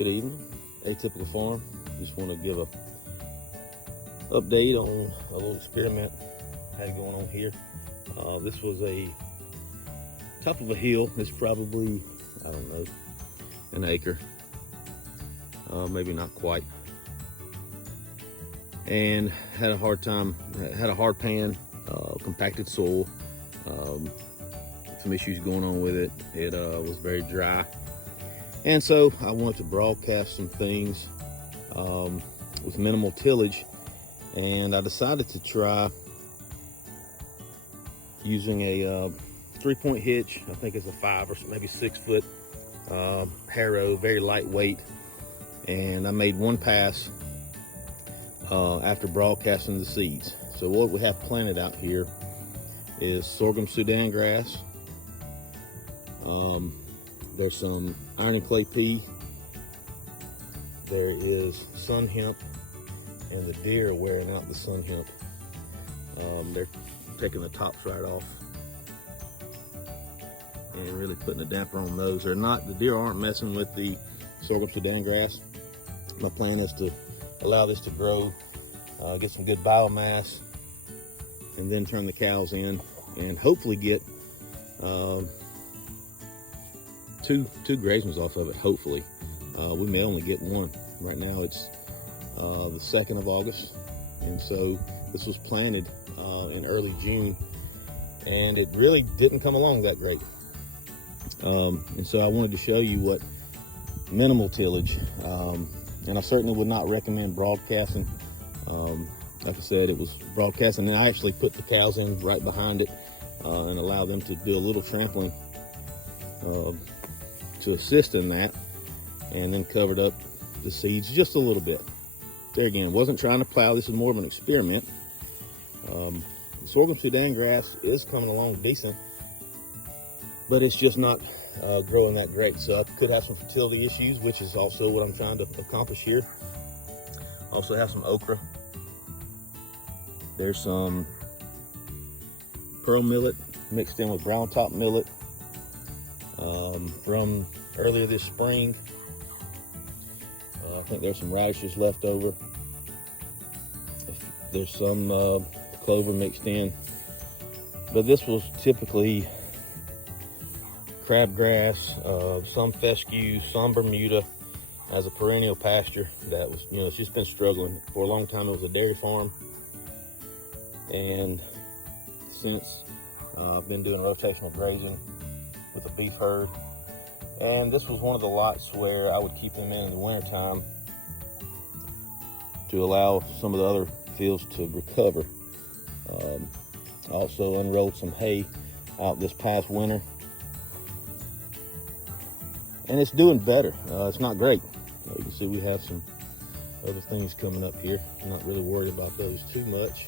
Good evening, Atypical Farm. Just want to give a update on a little experiment I had going on here. This was a top of a hill. It's probably, I don't know, an acre, maybe not quite. And had a hard time, had a hard pan, compacted soil, some issues going on with it. It was very dry. And so I wanted to broadcast some things with minimal tillage, and I decided to try using a 3-point hitch. I think it's a 5 or maybe 6 foot harrow, very lightweight. And I made one pass after broadcasting the seeds. So what we have planted out here is sorghum sudangrass. There's some iron and clay pea. There is sunn hemp, and the deer are wearing out the sunn hemp. They're taking the tops right off and really putting a damper on those. The deer aren't messing with the sorghum sudangrass. My plan is to allow this to grow, get some good biomass, and then turn the cows in and hopefully get two grazings off of it, hopefully. We may only get one. Right now it's the 2nd of August, and so this was planted in early June, and it really didn't come along that great. And so I wanted to show you what minimal tillage, and I certainly would not recommend broadcasting. Like I said, it was broadcasting, and I actually put the cows in right behind it and allow them to do a little trampling to assist in that, and then covered up the seeds just a little bit. There again, wasn't trying to plow. This is more of an experiment. The sorghum sudangrass is coming along decent, but it's just not growing that great. So I could have some fertility issues, which is also what I'm trying to accomplish here. Also have some okra. There's some pearl millet mixed in with brown top millet from earlier this spring. I think there's some radishes left over. There's some clover mixed in, but this was typically crabgrass, some fescue, some Bermuda as a perennial pasture that was, it's just been struggling for a long time. It was a dairy farm, and since I've been doing rotational grazing with a beef herd, and this was one of the lots where I would keep them in the wintertime to allow some of the other fields to recover. I also unrolled some hay out this past winter, and it's doing better. It's not great. You can see we have some other things coming up here. I'm not really worried about those too much.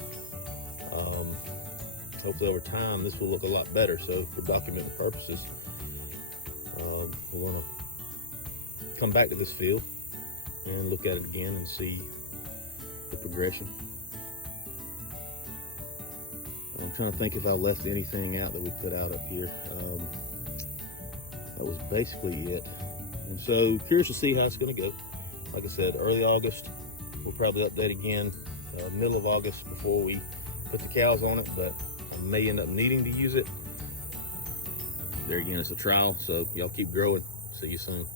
Hopefully over time this will look a lot better. So for documenting purposes, we're going to come back to this field and look at it again and see the progression. I'm trying to think if I left anything out that we put out up here. That was basically it. And so curious to see how it's going to go. Like I said, early August, we'll probably update again, middle of August before we put the cows on it, but I may end up needing to use it. There again, it's a trial, so y'all keep growing. See you soon.